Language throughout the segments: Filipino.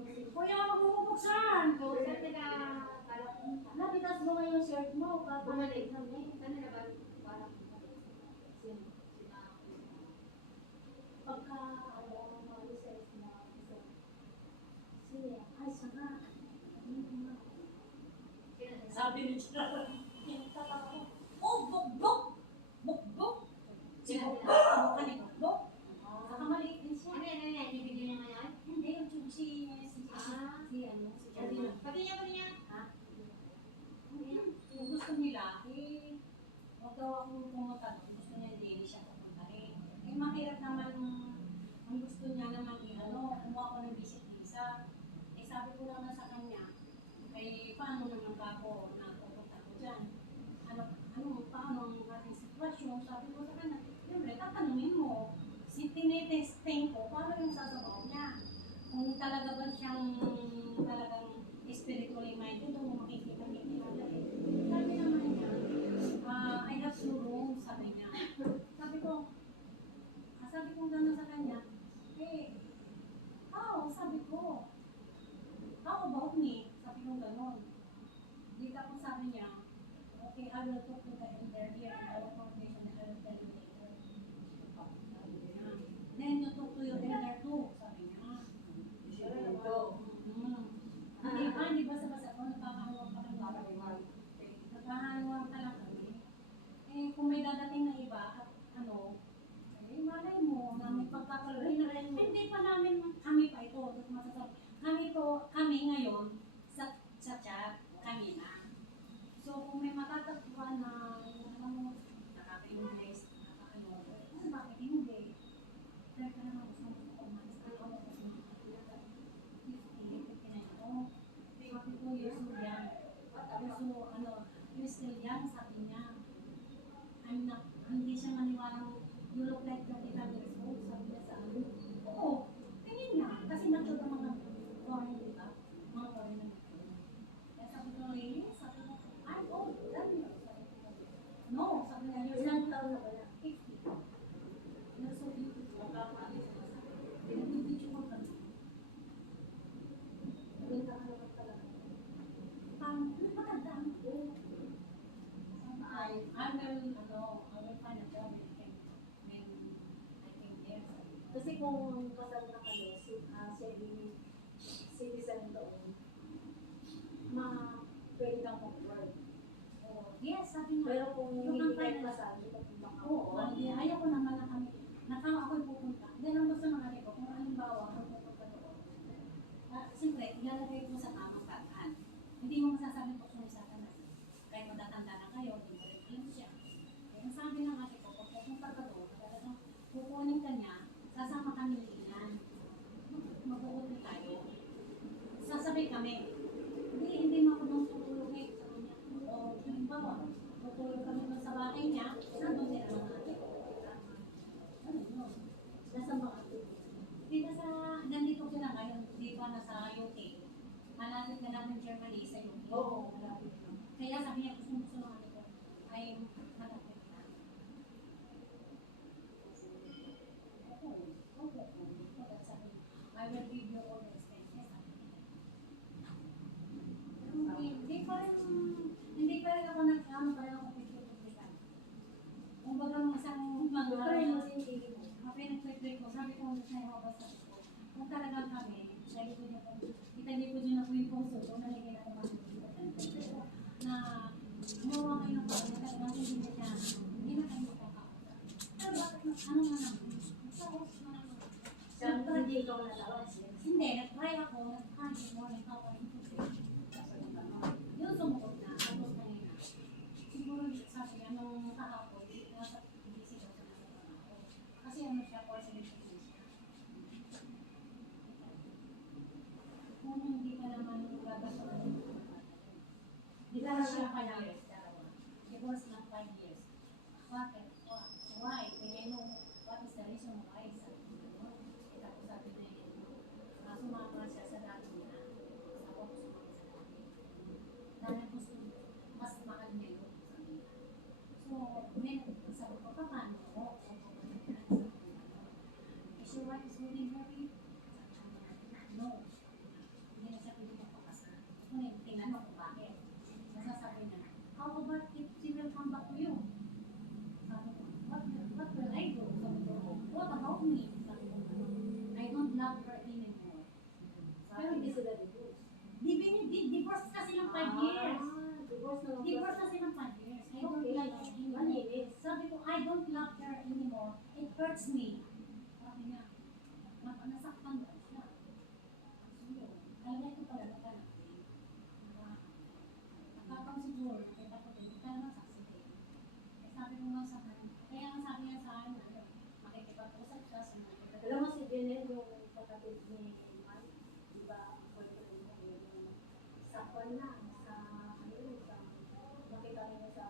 Kuya, magmumuksan! Saan nagkakala pumunta? Nabitas mo nga yung shirt mo, Bumalik. kami. Saan nagkakala parang Sino? Pagka, research na, siya, ay, saka, sabi ni Chara, kinita ako, oh, bukbok! Bukbok! Ano ka ni bukbok? Saka maliit din siya. Ano yan? Ibigay niya ngayon? Hindi, yung si Charina. Pati niya. Ha? Yung gusto nila, huwag daw akong pumunta doon. Gusto niya hindi siya pupunta rin. Mahirap naman ang gusto niya naman kumuha ko ng visit visa. Sabi ko naman sa kanya, paano naman ako na pupunta ko dyan? Paano ang ating sitwasyon? Sabi ko sa kanya, siyempre, tatanungin mo. Tinetesting ko, paano yung sasabaw niya? Kung talaga ba siyang talagang spiritually minded o makikita niya. Sabi naman niya, I have no room, sabi niya. Sabi ko gano'n sa kanya, sabi ko, how about me? Sabi ko gano'n. Dito ako sabi niya, okay, I will talk to the elder here in our congregation and I will tell you later. Then you talk to your elder too, sabi niya. Hindi basta-basta ako, nagkakahaluan pa lang kami. Nagkakahaluan pa lang kami. Kung may dadating na iba, malay mo na may pagkakaroon na rin. Hindi pa namin kami pa ito. Kami ngayon sa chat, kami na. So kung may matatagpuan na nakaka-invest, bakit hindi? Dahil ka naman gusto mo kumakas. Sabi ko, you're so young. You're still young, sabi niya. Hindi siya maniwalang you look like 35 years old, sabi niya sa amin. Oo, tingin niya. Kasi nag-shoot ang mga foreign, di ba? Mga foreign na nag-shoot. Kaya sabi ko, really? Sabi ko, I'm old. Sabi niya. No, sabi niya, you're ilang taon na pala? 50. You're so beautiful. Pinag-video ko ka. Pinta ka naman talaga. Napakandaan ko. I will find a job and I can get. Kasi kung kasal na kayo, siya yung citizen doon, pwede kang mag-work. Yes, sabi nga. Pero kung hindi kayo kasal, hindi ka pumunta. Oo, ayaw ko naman na kami. Ako'y pupunta. Then ang gusto mga ko, kung halimbawa, ako'y pupunta doon. Siyempre, ilalagay ko sa tamang paraan. Hindi mo masasabi po kung isa ka na. Kahit matatanda na kayo, hindi mo rin alam siya. Kaya ang sabi ng ate ko, kung pupunta ka doon, talagang kukunin ka niya, sasama kami ilan. Mag-uutli tayo. Sasabay kami. Hindi mo ako doon tutulungin sa kanya. O, halimbawa, tutulong kami doon sa bahay niya, nandun din ang ate ko. Ano yun? Nasa mga nandito sila ngayon, di ba nasa UK. Malapit na lang ng Germany sa UK. Oo, malapit na. Kaya sabi niya, gusto ng ano ko, ay malapit na. I will give you all the expenses. Hindi pa rin ako pa rin ako pagpupulitan. Kung baga ng isang pinag-play ko, sabi ko sa iyo, basta kung talagang kami, italikod niyo na po yung puso, kung naligay na ako na gumawa kayo ng pagkakas, na talagang hindi na siya, hindi na kayo makakakuha. Pero bakit, ano nga naman? Hindi ikaw natawag siya? Hindi, nag-try ako, nag-try mo, nag-tawag ko siya. Yun sumukot na, tapos kanina. Siguro sabi niya, nung kahapon, hindi siya sa ako. Kasi ano siya, porcelain siya. Kung hindi ka naman gagawin, di ba siya 5 years? Divorce ng 5 years. Bakit? Why? Kaya what is the reason why? Tapos sabi niya, sumama siya sa dati niya. Ako sumama sa dati. Dahil gusto mas mahal niya yun. So, sabi ko, paano ko? Is your wife is holding her? No. 5 years. Divorce na. Divorce na silang 5 years. I don't Okay. like her anymore. Malinis. Sabi ko, I don't love her anymore. It hurts me. Sabi niya, nasaktan daw siya. Siguro, alam niya ito pala natin. Nakakang siguro, nakita ko din, kaya naman saksi. Sabi ko nga sa kanya, kaya nga sabi niya sa akin, makikipag-usap siya sa mga. Alam mo si Jenel, yung kapatid ni Mike, di ba, boyfriend mo, yung sa kwan na, sa, ano yun, sa, nakita mo sa,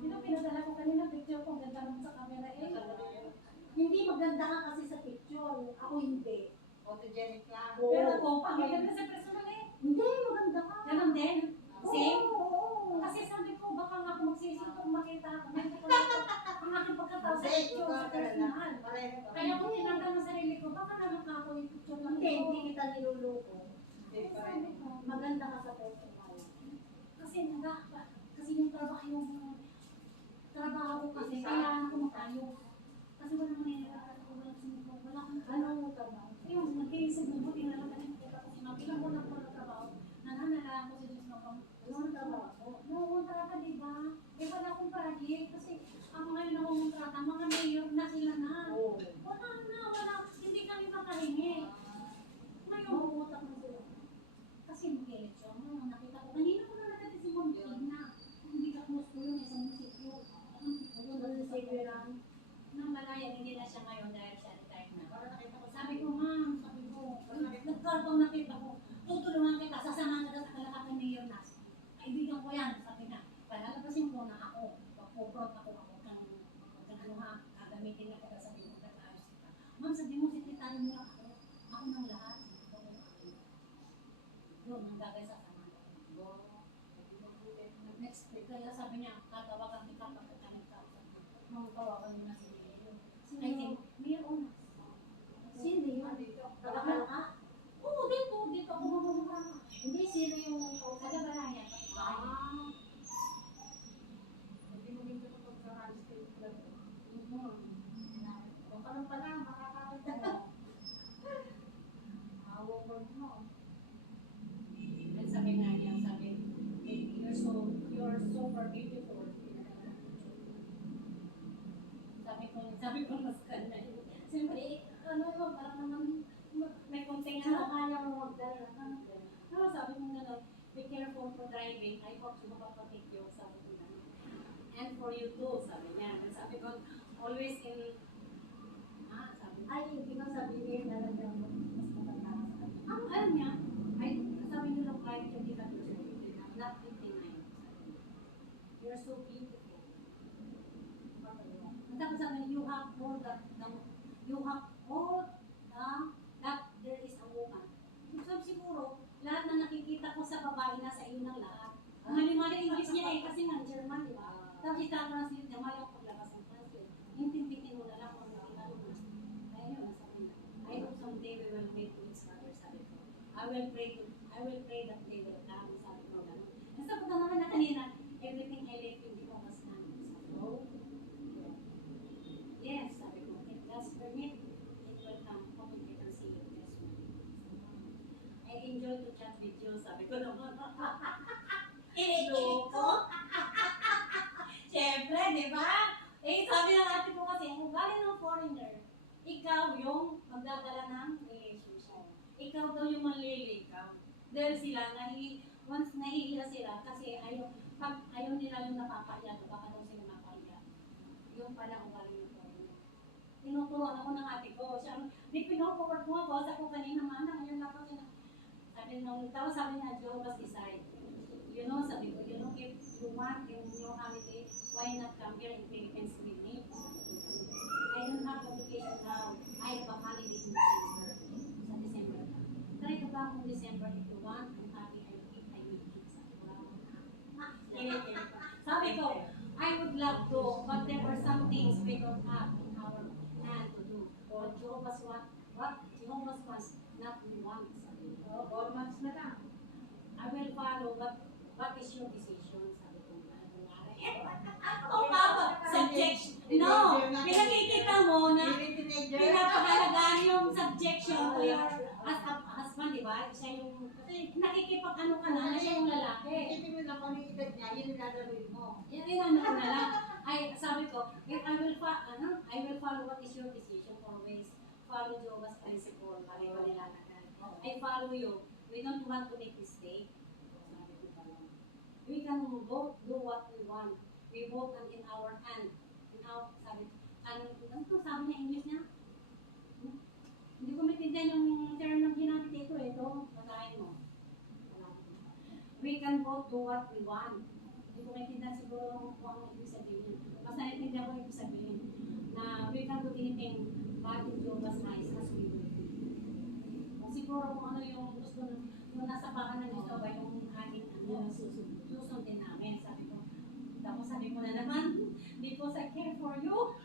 Yun ang pinadala ko kanina, picture ko, ganda naman sa camera eh. hindi maganda ka kasi sa picture, ako hindi. Photogenic lang. Oo. Pero ako, pagkaganda sa personal eh. Hindi, maganda ka. Ganon din. Same. Oo. Kasi sabi ko, baka nga ako magsisip kung makita ako. Hindi ko lang ang aking pagkatao sa picture sa personal. Kaya kung tinanggal ng sarili ko, baka naman ako yung picture lang Hindi, ko. hindi kita niluluko. Kaya sabi ko, Maganda ka sa personal. kasi kasi yung trabaho ko kasi, kailangan ko makayos. Kasi wala mangyayari ko, wala akong Anong trabaho? yung nag-iisip ng buti na lang kanina kita kasi mabilang ko lang po ng trabaho. Nananalaan ko sa Diyos ng Anong trabaho? Nangungontrata, di ba? Eh, wala akong project kasi ako ngayon nangungontrata, mga mayor na sila na. Oo. Wala, hindi kami makahingi. Ngayon, Mauutak na sila. kasi mag-eleksyon, nakita ko, kanina ko na nakita si Ma'am Tina. Hindi ka gusto yung isang munisipyo. Munisipyo lang. Nang Malayan, hindi na siya ngayon dahil siya retired na. Sabi ko, ma'am, nagkartong nakita ko, tutulungan kita, sasamahan kita sa kalakatan ni Jonas. Kaibigan ko yan, sabi na, palalabasin ko na ako, pag-front ako, kang ano ha, gagamitin na kita, sabi ko, nag-ayos kita. Ma'am, sabi mo, sekretary mo lang ako ng lahat. Doon, ang gagay sasamahan ko. Next week, kaya sabi niya, tatawagan kita pagkakalit ka. Nung tawagan niya na si Mayor. I think, Mayor Onas. Sino yun? Taga ka? Oo, dito ako mamamukha. Hindi, sino yung Taga-Balayan. Ah. Hindi mo din kapag sa High State Club. Kung ka lang pala, makakakita mo. Awang word mo. At sabi nga niya, sabi, you're super beautiful. Sabi ko mas kanya. Siyempre, parang naman, may konting Sino kaya mo magdala? sabi mo gano'n, be careful for driving. I hope you makapatik yung sabi ko gano'n. And for you too, sabi niya. Sabi ko, always in, sabi ko, Ay, hindi ko sabihin na lang mo. Mas matanda ka sa kanya. ano niya, sabi niyo lang kahit hindi ka not 59. Sabi niya. You're so beautiful. Tapos sabi niya, you have all that there is a woman. So siguro, lahat na nakikita ko sa babae na sa iyo ng lahat. Ang mali-mali English niya eh, kasi nga German, di ba? Tapos ita-translate niya, mali ang paglabas ng translate. Intindihin mo na lang kung nakita mo na. Ayun yun, sabi niya. I hope someday we will meet to each other, sabi ko. I will pray that day will come, sabi ko gano'n. Nasagot na naman na kanina, everything I left hindi ko mastan. Sabi ko, yes, sabi ko, if God's permit, it will come. Hopefully I can see you this morning. I enjoy to chat with you, sabi ko naman. Inig ko. Siyempre, di ba? Eh, sabi ng ate ko kasi, ang ugali ng foreigner, ikaw yung magdadala ng relationship. Ikaw daw yung manliligaw. Dahil sila, once nahihiya sila, kasi pag ayaw nila yung napapaya, baka daw sila mapaya. Yung pala ugali ng foreigner. Tinuturuan ako ng ate ko. Siya, di pinupuport mo ako, sa ko kanina mana, ngayon ako siya. Sabi na, Jehovah's decide. You know, sabi ko, you know, if you want in your holiday, why not come here in Philippines with me? I don't have vacation now. I have a holiday in December. Sa December. Try to come in December if you want. I'm happy. I make it. Sabi ko, I would love to, but there are some things we don't have in our hand to do. What Jehovah's wants, not we want. Sabi ko. 4 months na lang. I will follow, but what is your decision? Sabi ko, oh, Papa, subjection. No, pinakikita mo na pinapahalagaan yung subjection to your husband, di di ba? Siya yung, kasi nakikipag-ano ka na siya yung lalaki. Isipin mo lang kung ano yung edad niya, yun yung gagawin mo. Yan ano ko na lang. Ay, sabi ko, if I will follow what is your decision always. Follow Jehovah's principle. Pareho nila na. I follow you. We don't want to make mistake. Sabi ko pa lang. We can both do what we want. We both and in our hand. In our, ano to, sabi niya English niya? Hindi ko maintindihan yung term ng ginamit dito eh. Ito, patayin mo. We can both do what we want. Hindi ko maintindihan siguro kung ano ibig sabihin. Basta naintindihan ko ibig sabihin na we can do anything but in Jehovah's eyes as we will. Siguro kung ano yung gusto nung nasa parang ng gusto ba yung aming ano, susundin namin. Sabi ko, tapos sabi ko na naman, because I care for you.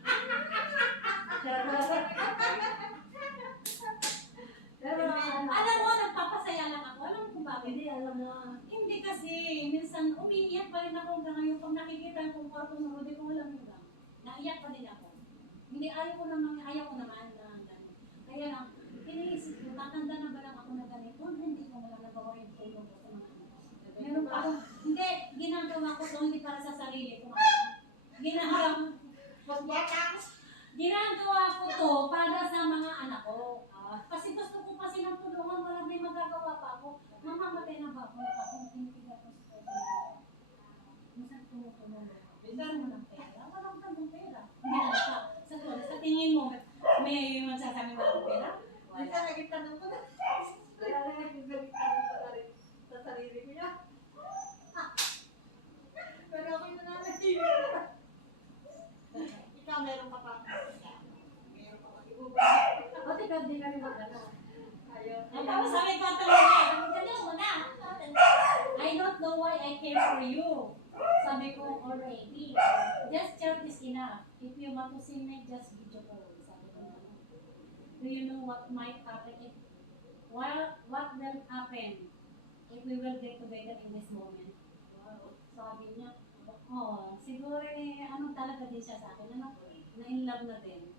Pero ano, Alam mo, nagpapasaya lang ako. Alam mo kung bakit? hindi alam mo. Hindi kasi, minsan umiiyak pa rin ako hanggang ngayon. Pag nakikita ko kwarto ng Rudy ko, alam mo lang. Naiyak pa din ako. Hindi, ayaw ko naman na gano'n. Kaya lang, iniisip ko, tatanda na ba lang ako na ganito? Hindi ko wala nagawa yung tulong ko sa mga anak. Meron pa ako, hindi, ginagawa ko to, hindi para sa sarili ko. Ginagawa ko to para sa mga anak ko. Kasi gusto ko pa silang tulungan, walang may magagawa pa ako. Mamamatay na ba ako? Kung tinitigyan ko sa pwede. Minsan tumutulong ako. Minsan walang pera. Walang tanong pera. Hindi na pa. Sa tingin mo, may magsasabi walang pera? Minsan naging tanong ko na. Kaya na naging tanong ko na rin sa sarili ko niya. Pero ako yung nananahimik na. Ikaw meron ka pa. Meron ka pa. Buti ka di kami mag-ano. Ayaw. Tapos sabi ko ito muna. I don't know why I care for you. Sabi ko already. Just chat is enough. If you want to see me, just video call. Sabi ko na. Do you know what might happen what will happen if we will get together in this moment? Wow. Sabi niya, siguro ano talaga din siya sa akin, na in love na din.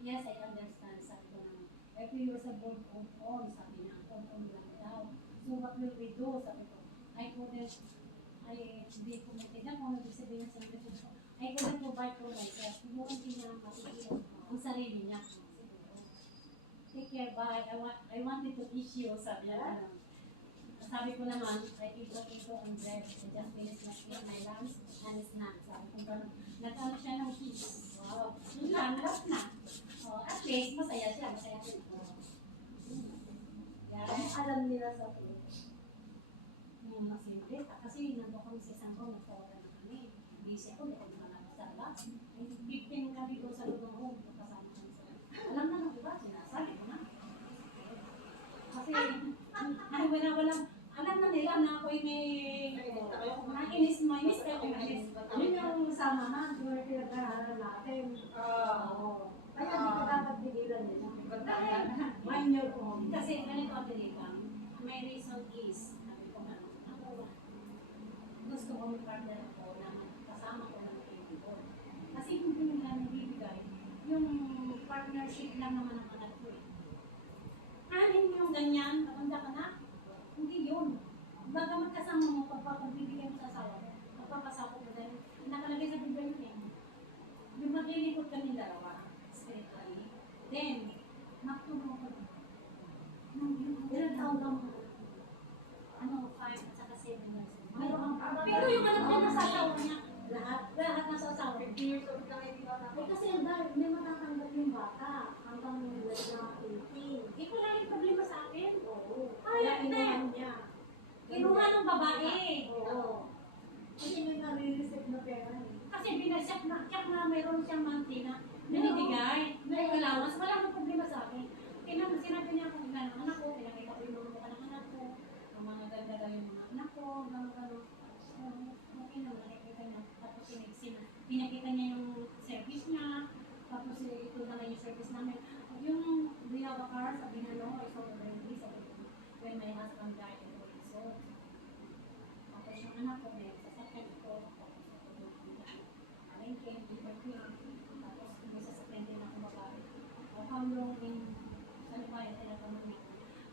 Yes, I understand. Sabi ko naman, every year sa board on, sabi niya, on lang daw. So what will we do? Sabi ko, hindi ko maintindihan kung ano sabihin sa mga ko. I couldn't provide for myself. Siguro hindi niya matigil ang sarili niya. Take care, bye. I wanted to kiss you, sabi niya. Sabi ko naman, I eat potato and bread. I just finished my lunch and snack. Sabi ko gano'n, nagkano siya ng kiss. Wow, yun lang, love na. At least, masaya siya, masaya siya. Alam nila sa akin. Simple, kasi nandun kami sa isang room, nagtawagan na kami. Busy ko, hindi ko naman sa labas. 15 kami doon sa lubang room, kasama kami sa alam na ng iba, sinasabi ko na. Kasi, alam na nila na ako'y may nainis kayo. Yun yung samahan, yun yung pinag-aaral natin. Kaya hindi ko dapat pigilan nila. Mind your own. Kasi ganito ang pinipang, may reason is, sabi ko nga, ako, gusto ko may partner ko na kasama ko ng kaibigan. Kasi hindi nila nabibigay, yung partnership lang naman ang anak ko eh. Anin yung ganyan, matanda ka na? Hindi yun. Bagamat kasama mo, pagpapagbibigyan mo sa asawa mo, pagpapasako mo dahil nakalagay sa Biblia yun eh. Yung maglilipot kami dalawa, spiritually. Then, magtulong ko. Ilang taon lang mo? 5 at saka 7 years. Pero yung anak niya nasa asawa niya, lahat nasa asawa. 50 years old ka ngayon, di ba? Kasi dahil may matatanggap yung bata hanggang nila 18. Ito lang yung problema sa akin. Oo. Kaya Kinuha niya. Kinuha ng babae. Oo. Kasi may nare-receive na pera eh. Kasi binasyak na mayroon siyang monthly na binibigay. May allowance. Wala nang problema sa akin. Sinabi niya kung ilan ang anak ko, pinakita ko yung mga mukha ng anak ko, ang mga ganda daw yung mga anak ko, gano'n. Okay naman, nakikita niya. Tapos pinakita niya yung service niya. Tapos ito na lang yung service namin. Yung do you have a car? Sabi niya, no, I saw the Bentley. Sabi ko, when my husband died, I was so. Tapos yung anak ko, may sasakyan ko. Tapos ako yung palengke, liberty. Tapos may sasakyan din ako babae. How long in, ano ba yung tinatanong niya?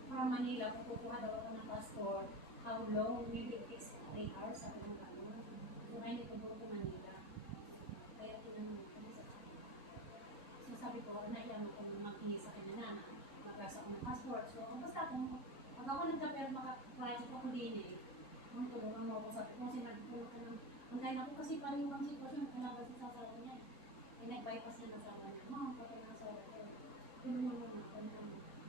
From from Manila, kung kukuha daw ako ng passport, how long? Maybe it takes 3 hours, sabi ng gano'n. So, I need to go to Manila. Kaya tinanong ko sa kanya. So, sabi ko, nailang ako nung magpili sa kanya na mag-asa ako ng passport. So, basta pag ako nagka-pero maka-project ako din eh, ang tulungan mo ako, sabi ko, sinagpulong ka ng, ang kaya ako kasi parang yung sitwasyon, kailangan sa sasawa niya. Eh, nag-bypass niya ng asawa niya. Ma'am, patay ng asawa ko. Tulungan mo na ako na.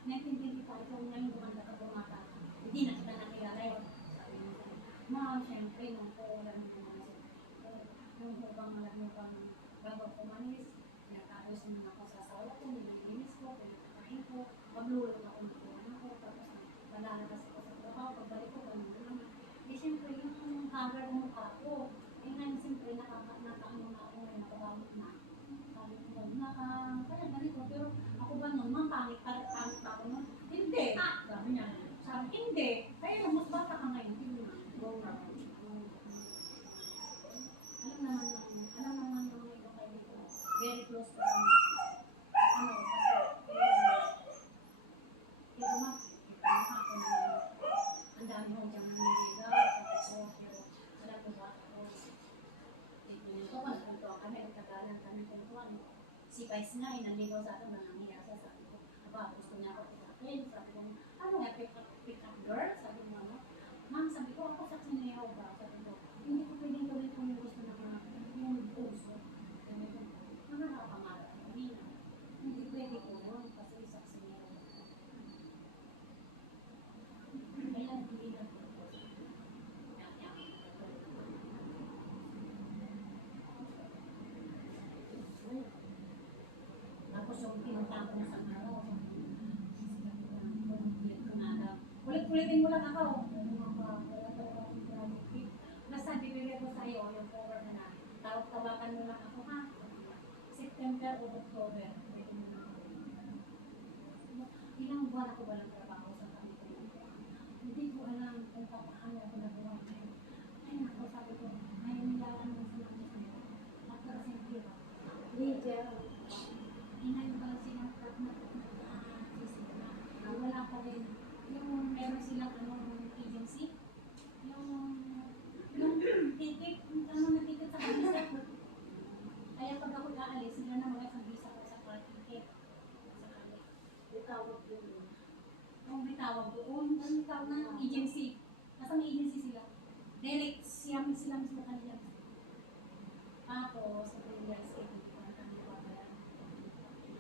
1925, kung ngayon gumanda ka bumata, hindi na kita nakilala yun. Sabi niya, ma'am, syempre, nung po, alam mo naman siya. Nung hubang malagnupan bago ako manis, pinatapos naman ako sa asawa ko, nililinis ko, pinatakain ko, maglulong ako ng tulungan ko, tapos malalabas ako sa trabaho, pagbalik ko, ganun naman. Eh, syempre, yung hagar ng mukha ko, eh, ngayon, siyempre, nakakaano na ako ngayon, nakabawit na. Sabi ko, kaya ganito, pero ako ba nun, ma'am, pangit pa ako nun? Hindi. Sabi niya, sabi, hindi. Kaya mas bata ka ngayon, hindi na. Go na. Alam naman ng mga ibang kaibigan, very close to kami. Ano, kasi, pero ma'am, ako naman, ang dami kong diyang naniligaw, tapos ako, pero alam ko ba ako, ito nagpunto kami, nagkagalan kami kuntuan. Si Vice nga, naligaw sa akin, nanangiya siya, sabi ko, aba, gusto niya ako ikakin, sabi ko, ano nga, pick up girl, sabi ko, ano, ma'am, sabi ko, ako sa sinihaw ba, sabi ko, hindi ko pwedeng gawin kung yung gusto na yung puso, sabi ko, ano nakapangarap, hindi pwede ko yun, kasi sa sinihaw ba. Kaya, hindi na po. Tapos yung pinuntahan ko sa ano, ulit-ulitin mo lang ako. Basta bibigyan ko sa'yo yung cover na natin. Tawagan mo lang ako ha. September o October. Ilang buwan ako walang trabaho sa kami ko. Hindi ko alam kung paano ako nagawa ngayon. Ay naku, sabi ko, ngayon nilalang mo sila ko sa'yo. At kasi hindi ba? Lydia. Ngayon pala sila wala pa rin. Yung meron silang agency. Yung ticket, na ticket sa visa. Kaya pag ako aalis, sila na mga sa visa ko sa car ticket. Itawag yun. Kung may tawag doon, ang tawag ng agency. Nasa may agency sila. Direct sila mismo kanila. Tapos, sa real estate,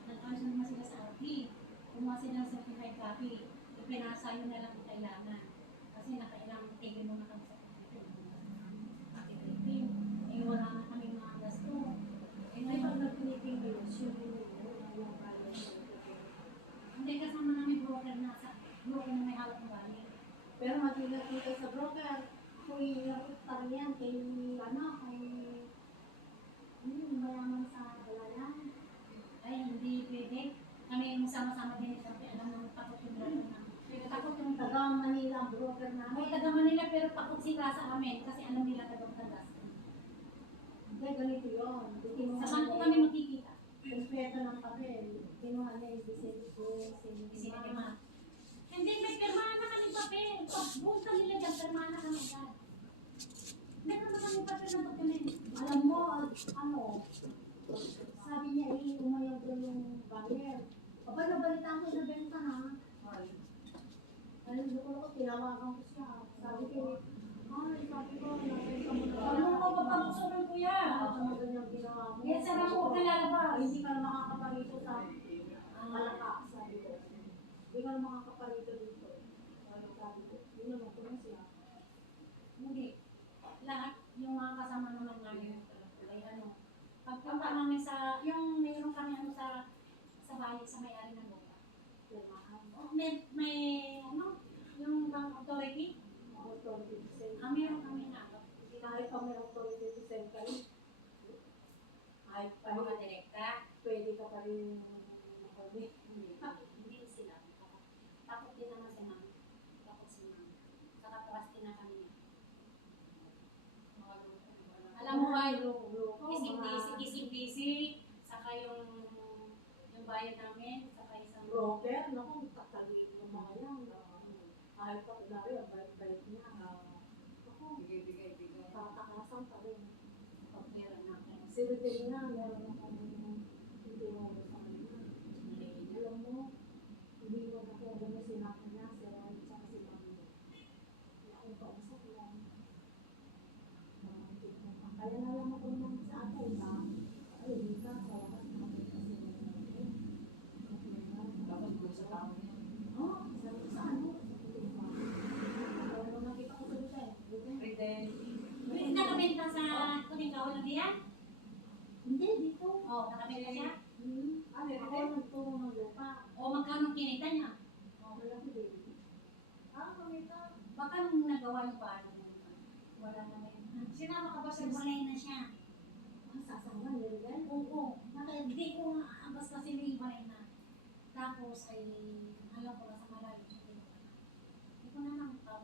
nag-answer naman sila sa RP. Kumuha sila ng certified copy. Ipinasa yun na lang kung kailangan. Kasi nakailangan tigil mo na kami sa activity. Eh, wala na kami mga gasto. Eh, Ay, pag ngayon, nag-meeting kayo, sure yung hindi kasama namin broker na may hawak ng bali. pero mag-ingat dito sa broker. Kung i-utang yan, kay mayaman sa dalalan. Ay, hindi pwede. Kami sama-sama din ito. Alam naman, takot yung broker na. Takot yung Taga Manila ang broker May namin. taga Manila pero takot sila sa amin kasi alam nila taga-tagas. Hindi, ganito yun. Sa bangko kami makikita. Respeto ng papel. Kinuha niya yung Isinima. Hindi, may pirmahan na kami papel. Pag bunta nila dyan, pirmahan na kami agad. Meron na kami papel na document. Alam mo, sabi niya, umayaw doon yung buyer. Aba, nabalitaan ko na benta na. Ayun, ko tinawagan ko siya. Sabi ko, sabi ko, nabenta mo na. Ano mo papabukso ng kuya? Ano ganyang ginawa mo? Kaya sarang ko ka lalabas. Hindi ka na makakaparito sa Malaka, sabi ko. Hindi ka na makakaparito dito. Sabi ko, yun naman ko na siya. Hindi. Lahat yung mga kasama naman namin ay pagpunta namin sa, yung mayroon kami sa bahay, sa may-ari ng lupa. Yung bank authority, meron kami na. Kahit pa may authority to send ka rin. Kahit pa Mga direkta. pwede ka pa rin makabit. Hindi sila. Takot din naman si ma'am. Takot si ma'am. Saka trusty na kami. Alam mo ba, kising-kising, saka yung bayan namin, saka isang Broker, naku, tatalin yung mga yan. Lalo, ang bait-bait niya. Ako, Bigay. tatakasan pa rin. Pag meron na ako. Si Rodel nga, meron akong tinuro sa kanya. Alam mo, hindi mo na kung gano'n sila kanya, si Ron, tsaka si Mami. Kaya akong kausap lang. Kaya na lang ako naman sa atin, ba? Ay, hindi ka, sa wakas natin kasi Tapos doon sa tao niya. oh, sa ano? Sa Pilipa. Kaya nung nakita ko sa Rodel, Reden. Nakabenta sa kuning kawalan niya? hindi, dito. Oo, nakabenta siya? Ano, ako nagturo ng lupa. O magkano kinita niya? Malaki din. Mamita. Baka nung nagawa niyo pa, wala na rin. Sinama ka ba sa Nagbalay na siya. Ah, sasama, nilagay. Oo, hindi ko basta sinibalay na. Tapos ay, alam ko na sa malayo siya din. Hindi ko na nakita.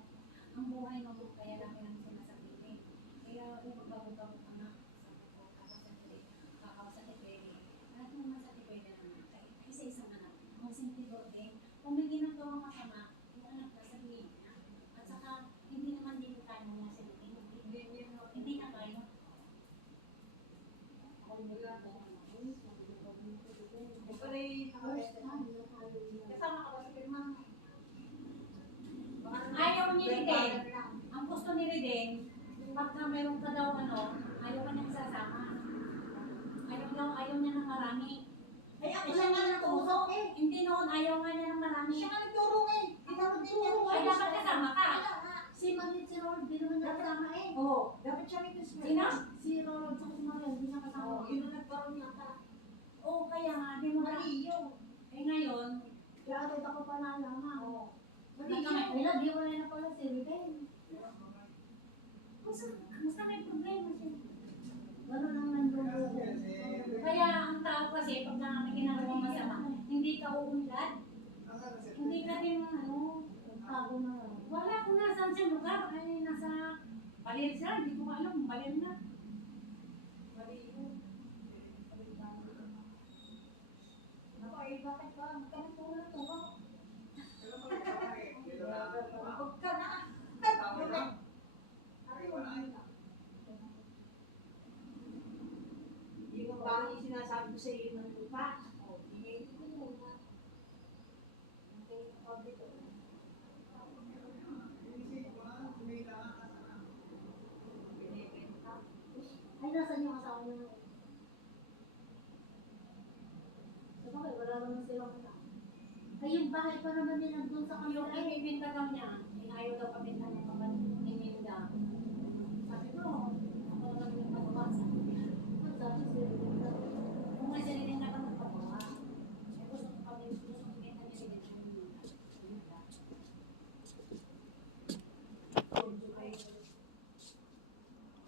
Ang buhay mo, kaya namin ang sinasabihin. Kaya, magbago-bago ka na. Sabi ko, kakawasat ipwede. Lahat naman sa ipwede naman. Isa-isang anak. Ang sentido din. Kung may ginagawa masama, yung anak na sabihin niya. At saka, hindi naman dito tayo mga sabihin. Hindi na tayo. Ako nilagay ko na ako. Pare, First time, nakalo niya. kasama ka ba sa pirma? Ayaw ni Riden. Ang gusto ni Riden, pagka meron ka daw ayaw ka niyang sasama. Ayaw niya ng marami. Ay, ako lang nga nagturo eh. Hindi noon, ayaw nga niya ng marami. Siya nga nagturo eh. Tinawag din niya. Ay, dapat kasama ka. Si Mamit, si Ron, di naman niya kasama eh. Oo. Dapat siya may kismet. Sino? Si Ron, tsaka si Marian, hindi niya kasama. Oo, yun ang nagkaroon yata. Oo, kaya nga, di mo na. Mali yun. Eh ngayon, Kaya agad ako pa nalaman. Oo. Mali Nagkamay. yun. Nilagay wala na pala si Riden. basta may problema siya. Gano'n ang nandun ko. Kaya ang tao kasi, pag may ginagawa masama, hindi ka uunlad. Hindi ka din, Tago na lang. wala kung nasaan siya lugar. Ay, nasa Balir siya, hindi ko alam, Balir na. Mali yun. Ako eh, bakit ba? Magkano po na ito? Huwag ka na. Yung bahay yung sinasabi ko sa iyo ng lupa. O, bigay ko muna. Okay, o dito. Binibenta. Ay, nasan yung asawa niya ngayon? Sa bagay, wala naman silang anak. Ay, yung bahay pa naman nila doon sa Yung kanila eh. ibibinta daw niya, ayaw daw pabinta niya.